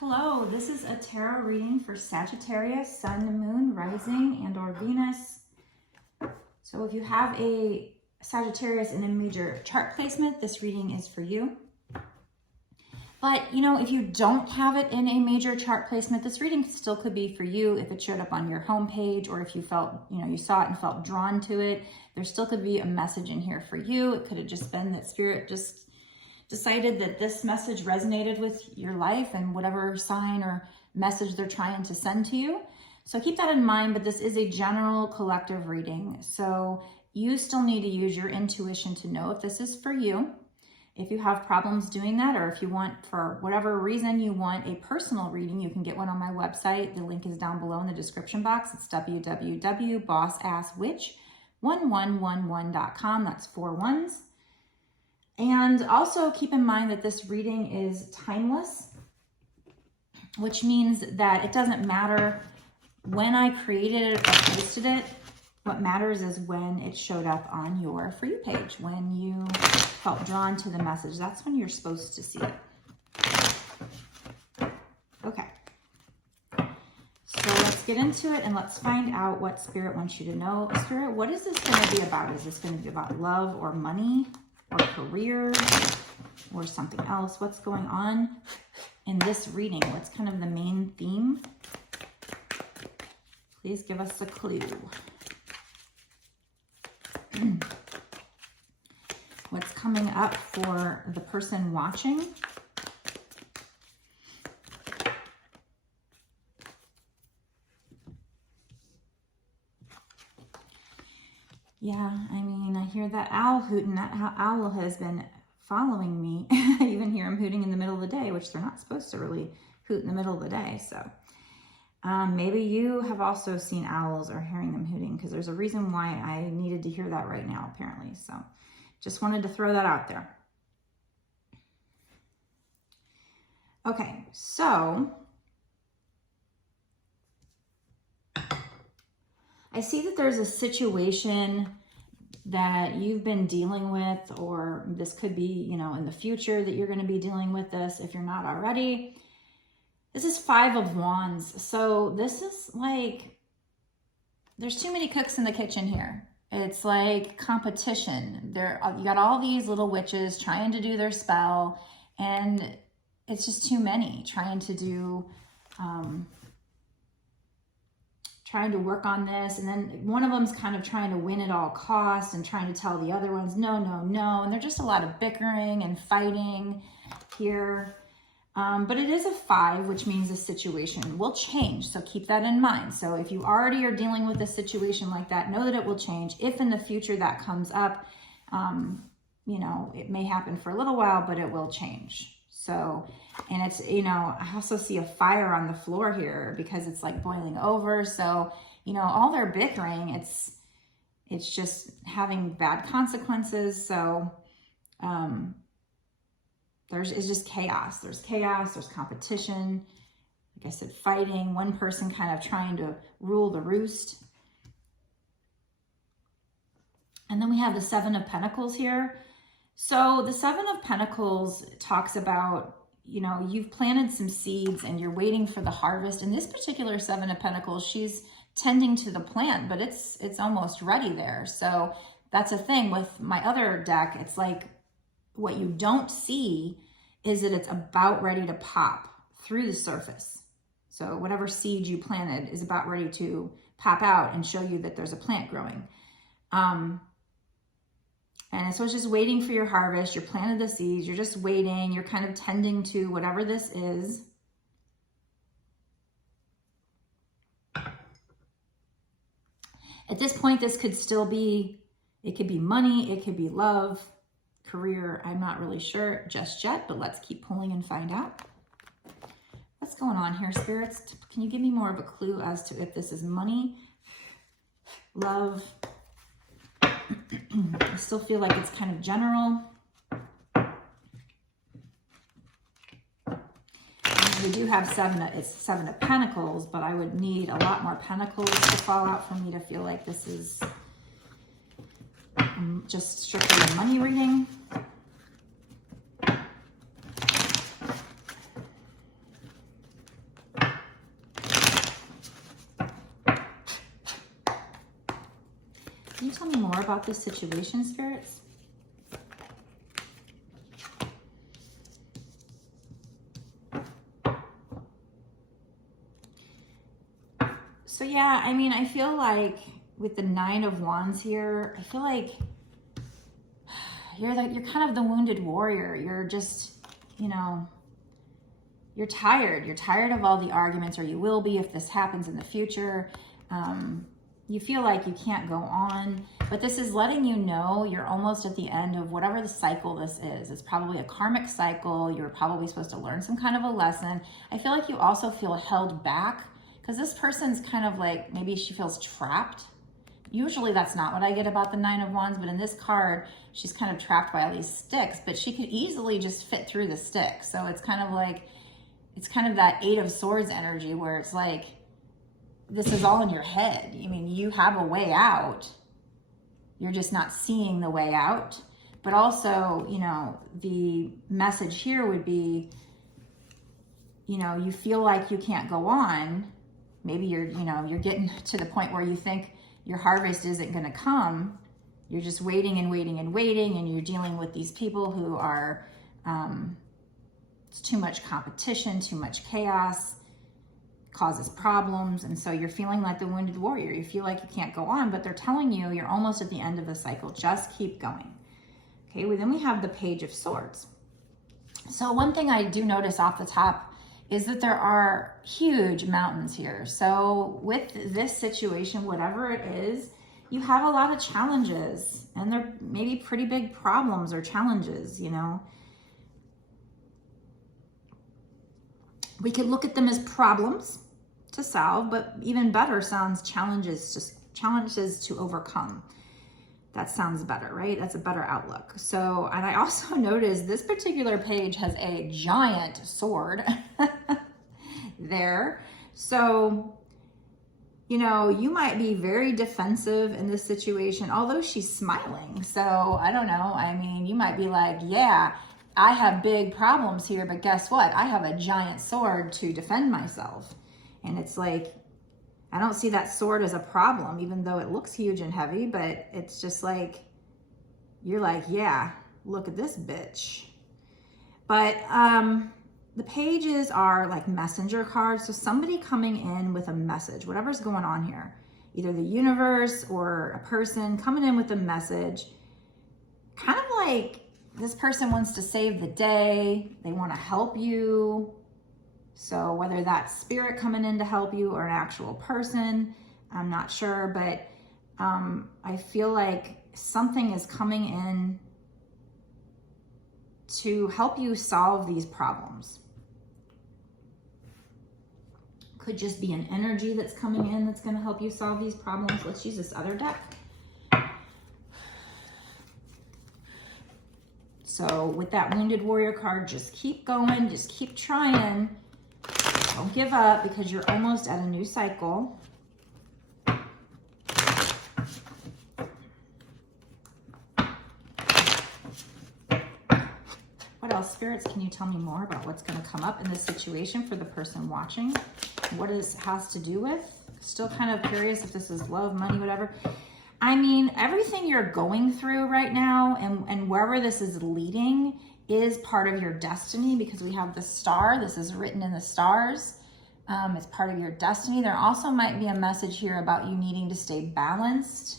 Hello, this is a tarot reading for Sagittarius, Sun, Moon, Rising, and or Venus. So if you have a Sagittarius in a major chart placement, this reading is for you. But, if you don't have it in a major chart placement, this reading still could be for you if it showed up on your homepage or if you felt, you saw it and felt drawn to it. There still could be a message in here for you. It could have just been that Spirit just decided that this message resonated with your life and whatever sign or message they're trying to send to you. So keep that in mind, but this is a general collective reading. So you still need to use your intuition to know if this is for you. If you have problems doing that, or if you want, for whatever reason, you want a personal reading, you can get one on my website. The link is down below in the description box. It's www.bossasswitch1111.com. That's 4 1s. And also keep in mind that this reading is timeless, which means that it doesn't matter when I created it or posted it. What matters is when it showed up on your For You page, when you felt drawn to the message. That's when you're supposed to see it. Okay. So let's get into it and let's find out what Spirit wants you to know. Spirit, what is this going to be about? Is this going to be about love or money? Or career, or something else? What's going on in this reading? What's kind of the main theme? Please give us a clue. What's coming up for the person watching? Yeah, I hear that owl hooting. That owl has been following me. I even hear him hooting in the middle of the day, which they're not supposed to really hoot in the middle of the day. So maybe you have also seen owls or hearing them hooting, because there's a reason why I needed to hear that right now, apparently. So just wanted to throw that out there. Okay, so I see that there's a situation that you've been dealing with, or this could be, in the future that you're going to be dealing with this if you're not already. This is 5 of Wands. So this is like, there's too many cooks in the kitchen here. It's like competition. You got all these little witches trying to do their spell, and it's just too many trying to do, trying to work on this, and then one of them's kind of trying to win at all costs and trying to tell the other ones no, no, no, and there's just a lot of bickering and fighting here. But it is a 5, which means the situation will change, so keep that in mind. So if you already are dealing with a situation like that, know that it will change. If in the future that comes up, it may happen for a little while, but it will change. So, and it's, I also see a fire on the floor here because it's like boiling over. So, all their bickering, it's just having bad consequences. So, it's just chaos. There's chaos, there's competition. Like I said, fighting, one person kind of trying to rule the roost. And then we have the 7 of Pentacles here. So the 7 of Pentacles talks about, you've planted some seeds and you're waiting for the harvest. In this particular 7 of Pentacles, she's tending to the plant, but it's almost ready there. So that's a thing with my other deck. It's like what you don't see is that it's about ready to pop through the surface. So whatever seed you planted is about ready to pop out and show you that there's a plant growing. And so it's just waiting for your harvest. You planted the seeds. You're just waiting. You're kind of tending to whatever this is. At this point, this could still be, it could be money. It could be love, career. I'm not really sure just yet, but let's keep pulling and find out. What's going on here, spirits? Can you give me more of a clue as to if this is money, love? I still feel like it's kind of general. We do have 7 of Pentacles, but I would need a lot more Pentacles to fall out for me to feel like this is just strictly a money reading. you tell me more about this situation, spirits? So yeah, I mean, I feel like with the 9 of Wands here, I feel like you're kind of the wounded warrior. You're just, you know, you're tired. You're tired of all the arguments, or you will be if this happens in the future. You feel like you can't go on, but this is letting you know you're almost at the end of whatever the cycle this is. It's probably a karmic cycle. You're probably supposed to learn some kind of a lesson. I feel like you also feel held back because this person's kind of like, maybe she feels trapped. Usually that's not what I get about the 9 of Wands, but in this card, she's kind of trapped by all these sticks, but she could easily just fit through the sticks. So it's kind of like, it's kind of that 8 of Swords energy where it's like, this is all in your head. I mean, you have a way out. You're just not seeing the way out. But also, you know, the message here would be, you know, you feel like you can't go on. Maybe you're, you know, you're getting to the point where you think your harvest isn't going to come. You're just waiting and waiting and waiting, and you're dealing with these people who are, it's too much competition, too much chaos, causes problems. And so you're feeling like the wounded warrior. You feel like you can't go on, but they're telling you you're almost at the end of the cycle. Just keep going. Okay, well, then we have the Page of Swords. So one thing I do notice off the top is that there are huge mountains here. So with this situation, whatever it is, you have a lot of challenges, and they're maybe pretty big problems or challenges, you know. We could look at them as problems to solve, but even better sounds challenges to overcome. That sounds better, right? That's a better outlook. So, and I also noticed this particular page has a giant sword there. So, you know, you might be very defensive in this situation, although she's smiling. So I don't know. I mean, you might be like, yeah, I have big problems here, but guess what? I have a giant sword to defend myself. And it's like, I don't see that sword as a problem, even though it looks huge and heavy, but it's just like, you're like, yeah, look at this bitch. But the pages are like messenger cards. So somebody coming in with a message, whatever's going on here, either the universe or a person coming in with a message, kind of like this person wants to save the day. They want to help you. So whether that's spirit coming in to help you or an actual person, I'm not sure, but I feel like something is coming in to help you solve these problems. Could just be an energy that's coming in that's going to help you solve these problems. Let's use this other deck. So with that Wounded Warrior card, just keep going, just keep trying. Don't give up because you're almost at a new cycle. What else, spirits? Can you tell me more about what's going to come up in this situation for the person watching? What it has to do with? Still kind of curious if this is love, money, whatever. I mean, everything you're going through right now and wherever this is leading is part of your destiny, because we have the star. This is written in the stars. It's part of your destiny. There also might be a message here about you needing to stay balanced.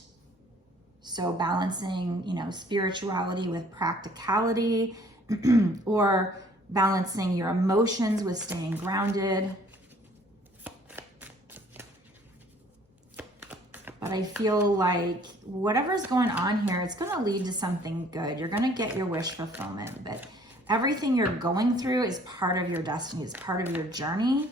So balancing, you know, spirituality with practicality, or balancing your emotions with staying grounded. But I feel like whatever's going on here, it's going to lead to something good. You're going to get your wish fulfillment. But everything you're going through is part of your destiny. It's part of your journey.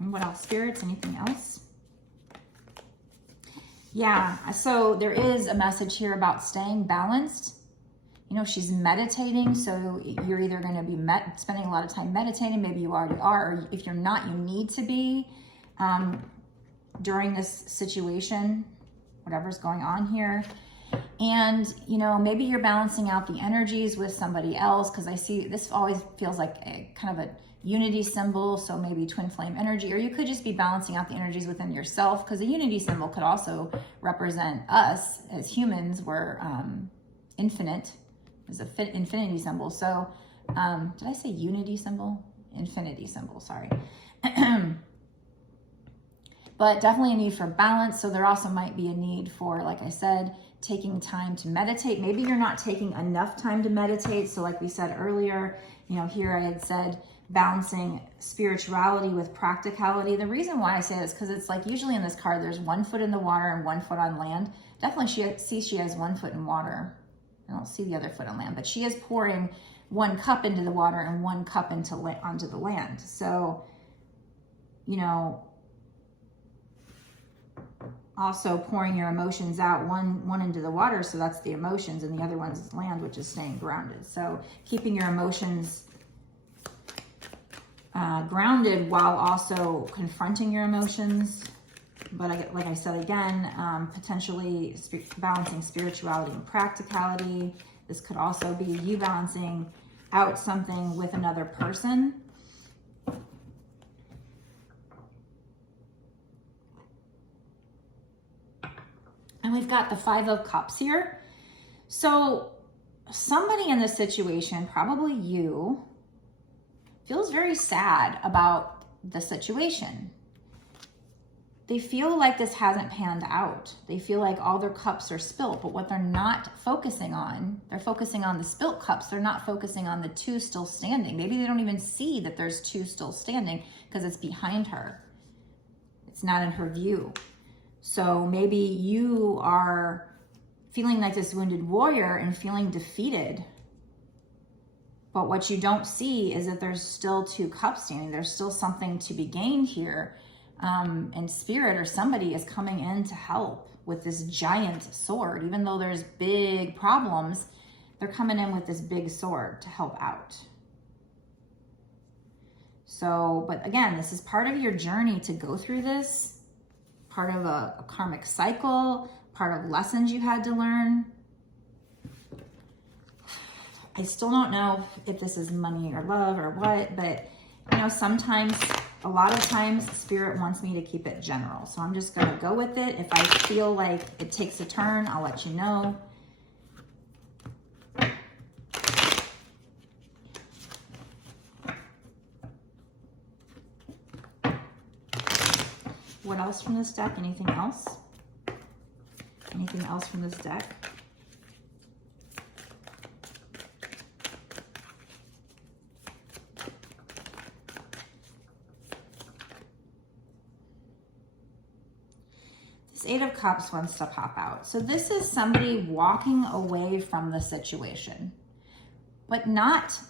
And what else, spirits? Anything else? Yeah, so there is a message here about staying balanced. You know, she's meditating, so you're either going to be spending a lot of time meditating, maybe you already are, or if you're not, you need to be during this situation, whatever's going on here. And, you know, maybe you're balancing out the energies with somebody else, because I see this always feels like a kind of a unity symbol. So maybe twin flame energy, or you could just be balancing out the energies within yourself, because a unity symbol could also represent us as humans. We're infinite, is an infinity symbol. So did I say unity symbol? Infinity symbol, sorry. But definitely a need for balance. So there also might be a need for, like I said, taking time to meditate. Maybe you're not taking enough time to meditate. So like we said earlier, you know, here I had said balancing spirituality with practicality. The reason why I say this, because it's like usually in this card, there's 1 foot in the water and 1 foot on land. Definitely she has 1 foot in water. I don't see the other foot on land, but she is pouring 1 cup into the water and 1 cup onto the land. So, you know, also pouring your emotions out, one into the water, so that's the emotions, and the other one's land, which is staying grounded. So keeping your emotions grounded while also confronting your emotions. But like I said again, potentially balancing spirituality and practicality. This could also be you balancing out something with another person. And we've got the 5 of Cups here. So somebody in this situation, probably you, feels very sad about the situation. They feel like this hasn't panned out. They feel like all their cups are spilt, but what they're not focusing on, they're focusing on the spilt cups. They're not focusing on the 2 still standing. Maybe they don't even see that there's 2 still standing because it's behind her. It's not in her view. So maybe you are feeling like this wounded warrior and feeling defeated. But what you don't see is that there's still 2 cups standing. There's still something to be gained here. And spirit or somebody is coming in to help with this giant sword. Even though there's big problems, they're coming in with this big sword to help out. So, but again, this is part of your journey to go through this. Part of a karmic cycle, part of lessons you had to learn. I still don't know if this is money or love or what, but you know, sometimes, a lot of times, Spirit wants me to keep it general. So I'm just gonna go with it. If I feel like it takes a turn, I'll let you know. What else from this deck? Anything else? Anything else from this deck? This 8 of Cups wants to pop out. So this is somebody walking away from the situation, but not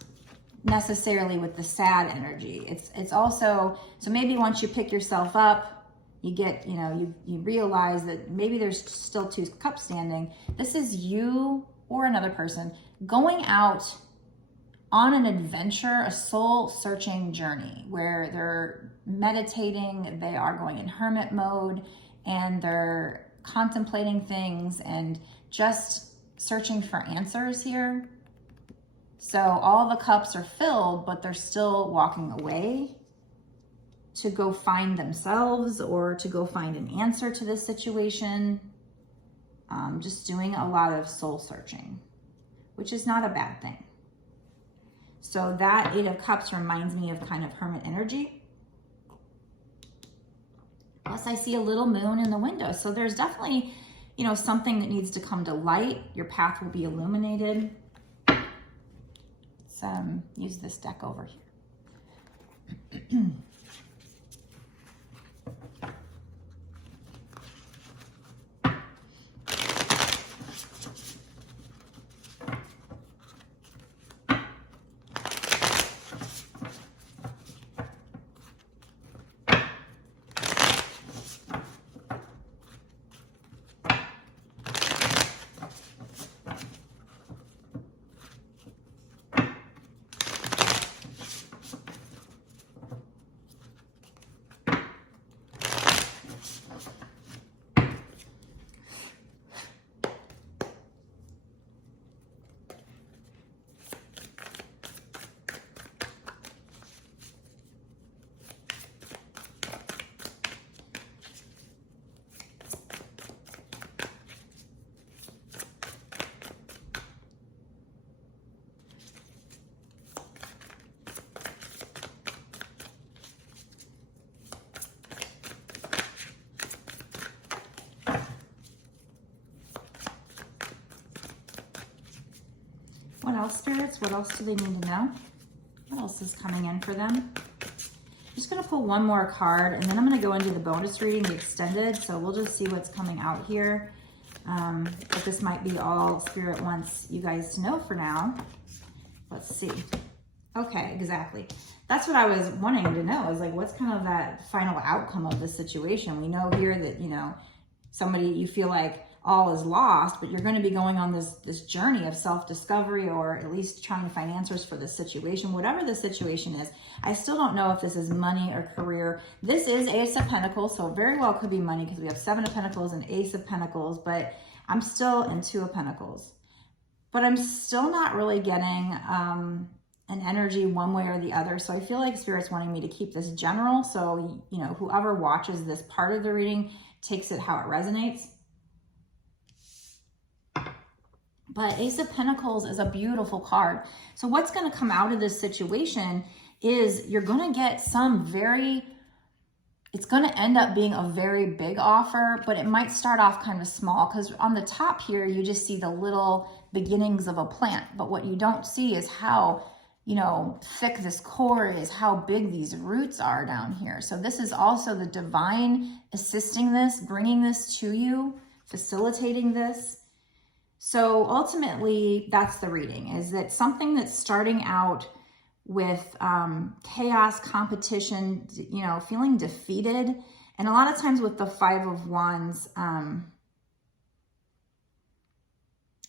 necessarily with the sad energy. It's also, so maybe once you pick yourself up, you get, you know, you realize that maybe there's still 2 cups standing. This is you or another person going out on an adventure, a soul searching journey where they're meditating, they are going in hermit mode, and they're contemplating things and just searching for answers here. So all the cups are filled, but they're still walking away to go find themselves or to go find an answer to this situation. Just doing a lot of soul searching, which is not a bad thing. So that 8 of Cups reminds me of kind of hermit energy. Plus I see a little moon in the window. So there's definitely, you know, something that needs to come to light. Your path will be illuminated. Let's use this deck over here. What else, spirits? What else do they need to know? What else is coming in for them? I'm just going to pull one more card, and then I'm going to go into the bonus reading, the extended. So we'll just see what's coming out here. But this might be all Spirit wants you guys to know for now. Let's see. Okay, exactly. That's what I was wanting to know, is like, what's kind of that final outcome of this situation? We know here that, you know, somebody, you feel like all is lost, but you're going to be going on this journey of self-discovery, or at least trying to find answers for this situation, whatever the situation is. I still don't know if this is money or career. This is Ace of Pentacles, so it very well could be money, because we have 7 of Pentacles and Ace of Pentacles, but I'm still in 2 of Pentacles. But I'm still not really getting an energy one way or the other. So I feel like Spirit's wanting me to keep this general. So, you know, whoever watches this part of the reading takes it how it resonates. But Ace of Pentacles is a beautiful card. So what's going to come out of this situation is you're going to get some it's going to end up being a very big offer, but it might start off kind of small, because on the top here, you just see the little beginnings of a plant. But what you don't see is how, you know, thick this core is, how big these roots are down here. So this is also the divine assisting this, bringing this to you, facilitating this. So ultimately, that's the reading, is that something that's starting out with chaos, competition, you know, feeling defeated. And a lot of times with the 5 of Wands,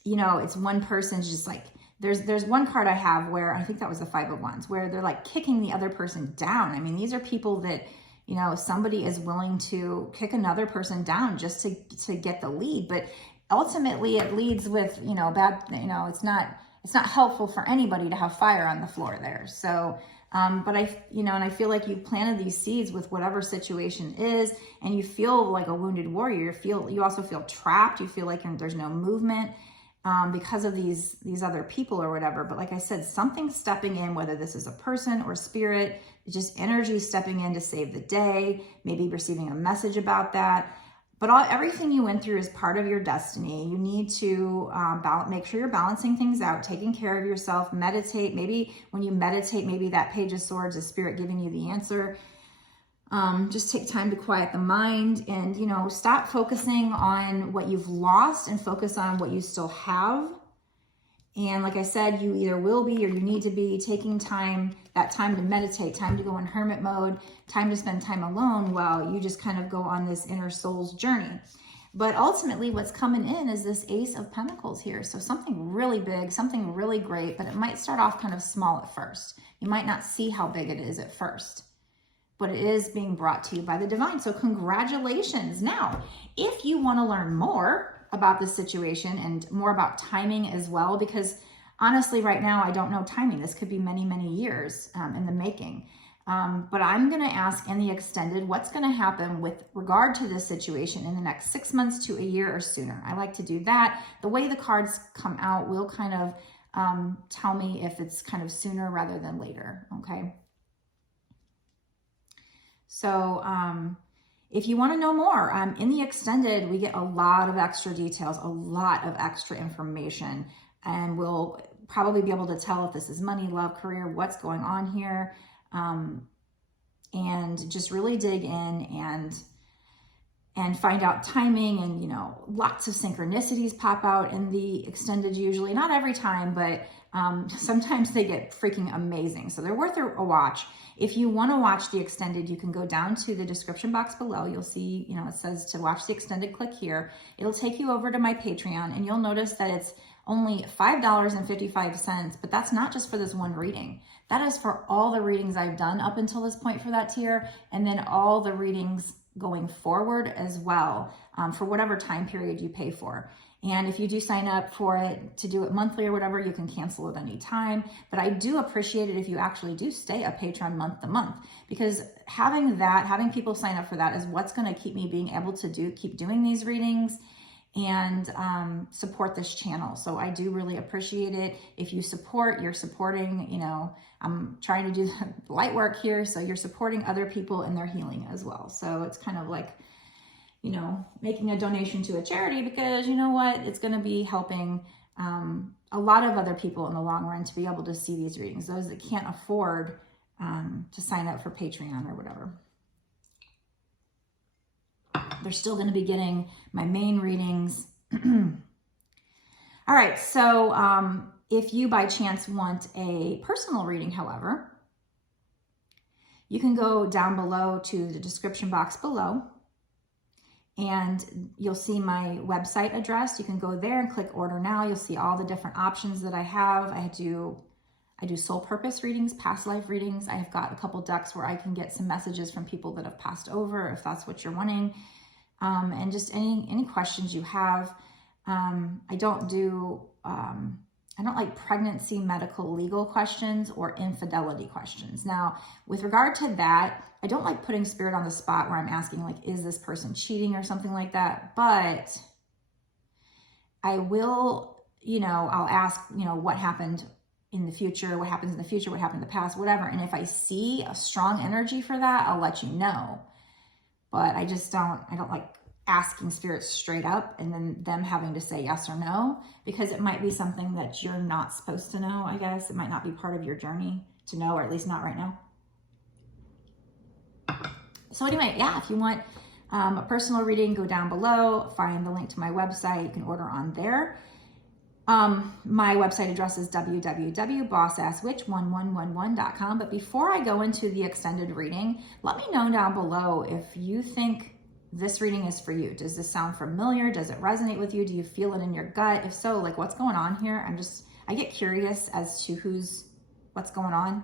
you know, it's one person's just like, there's one card I have where, I think that was the 5 of Wands, where they're like kicking the other person down. I mean, these are people that, you know, somebody is willing to kick another person down just to get the lead. But ultimately it leads with, you know, bad, you know, it's not helpful for anybody to have fire on the floor there. So, but you know, and I feel like you planted these seeds with whatever situation is, and you feel like a wounded warrior. You also feel trapped. You feel like there's no movement because of these other people or whatever. But like I said, something's stepping in, whether this is a person or spirit, just energy stepping in to save the day, maybe receiving a message about that. But everything you went through is part of your destiny. You need to make sure you're balancing things out, taking care of yourself, meditate. Maybe when you meditate, maybe that Page of Swords is Spirit giving you the answer. Just take time to quiet the mind, and, you know, stop focusing on what you've lost and focus on what you still have. And like I said, you either will be or you need to be taking that time to meditate, time to go in hermit mode, time to spend time alone while you just kind of go on this inner soul's journey. But ultimately what's coming in is this Ace of Pentacles here. So something really big, something really great, but it might start off kind of small at first. You might not see how big it is at first, but it is being brought to you by the divine. So congratulations. Now, if you want to learn more about this situation and more about timing as well, because honestly, right now, I don't know timing. This could be many, many years in the making. But I'm going to ask in the extended, what's going to happen with regard to this situation in the next 6 months to a year or sooner. I like to do that. The way the cards come out will kind of tell me if it's kind of sooner rather than later. Okay. So, if you want to know more, in the extended, we get a lot of extra details, a lot of extra information, and we'll probably be able to tell if this is money, love, career, what's going on here, and just really dig in and find out timing. And, you know, lots of synchronicities pop out in the extended usually. Not every time, but sometimes they get freaking amazing. So they're worth a watch. If you want to watch the extended, you can go down to the description box below. You'll see, you know, it says to watch the extended, click here. It'll take you over to my Patreon, and you'll notice that it's only $5.55, but that's not just for this one reading. That is for all the readings I've done up until this point for that tier, and then all the readings going forward as well, for whatever time period you pay for. And if you do sign up for it to do it monthly or whatever, you can cancel it any time. But I do appreciate it if you actually do stay a patron month to month, because having people sign up for that is what's going to keep me being able to keep doing these readings and support this channel. So I do really appreciate it. If you support, you're supporting, you know, I'm trying to do the light work here. So you're supporting other people in their healing as well. So it's kind of like, you know, making a donation to a charity, because you know what, it's going to be helping a lot of other people in the long run to be able to see these readings, those that can't afford to sign up for Patreon or whatever. They're still going to be getting my main readings. All right, so if you by chance want a personal reading, however, you can go down below to the description box below, and you'll see my website address. You can go there and click order now. You'll see all the different options that I have. I do soul purpose readings, past life readings. I've got a couple decks where I can get some messages from people that have passed over, if that's what you're wanting. And just any questions you have. I don't like pregnancy, medical, legal questions or infidelity questions. Now, with regard to that, I don't like putting spirit on the spot where I'm asking, like, is this person cheating or something like that? But I will, I'll ask, what happened in the future, what happens in the future, what happened in the past, whatever. And if I see a strong energy for that, I'll let you know. But I don't like asking spirits straight up and then them having to say yes or no, because it might be something that you're not supposed to know, I guess. It might not be part of your journey to know, or at least not right now. So anyway, yeah, if you want a personal reading, go down below, find the link to my website. You can order on there. My website address is www.bossasswitch1111.com. But before I go into the extended reading, let me know down below if you think this reading is for you. Does this sound familiar? Does it resonate with you? Do you feel it in your gut? If so, like, what's going on here? I get curious as to what's going on,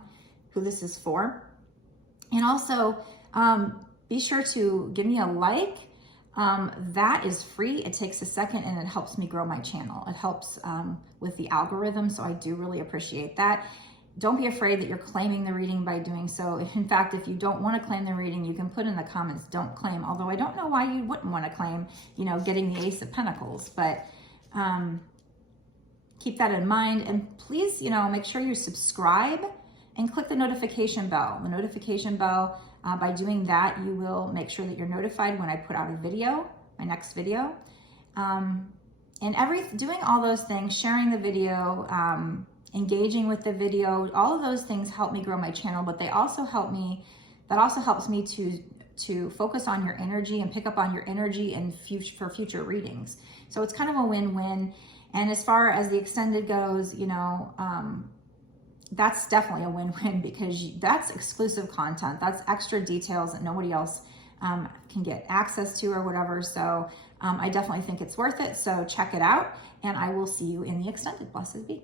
who this is for. And also, be sure to give me a like. That is free. It takes a second and it helps me grow my channel. It helps with the algorithm, so I do really appreciate that. Don't be afraid that you're claiming the reading by doing so. In fact, if you don't want to claim the reading, you can put in the comments, don't claim. Although I don't know why you wouldn't want to claim, getting the Ace of Pentacles. But keep that in mind. And please, make sure you subscribe and click the notification bell. The notification bell, by doing that, you will make sure that you're notified when I put out a video, my next video. And doing all those things, sharing the video, engaging with the video, all of those things help me grow my channel, but that also helps me to focus on your energy and pick up on your energy for future readings. So it's kind of a win-win. And as far as the extended goes, that's definitely a win-win, because that's exclusive content. That's extra details that nobody else can get access to or whatever. So I definitely think it's worth it. So check it out, and I will see you in the extended. Blessed be.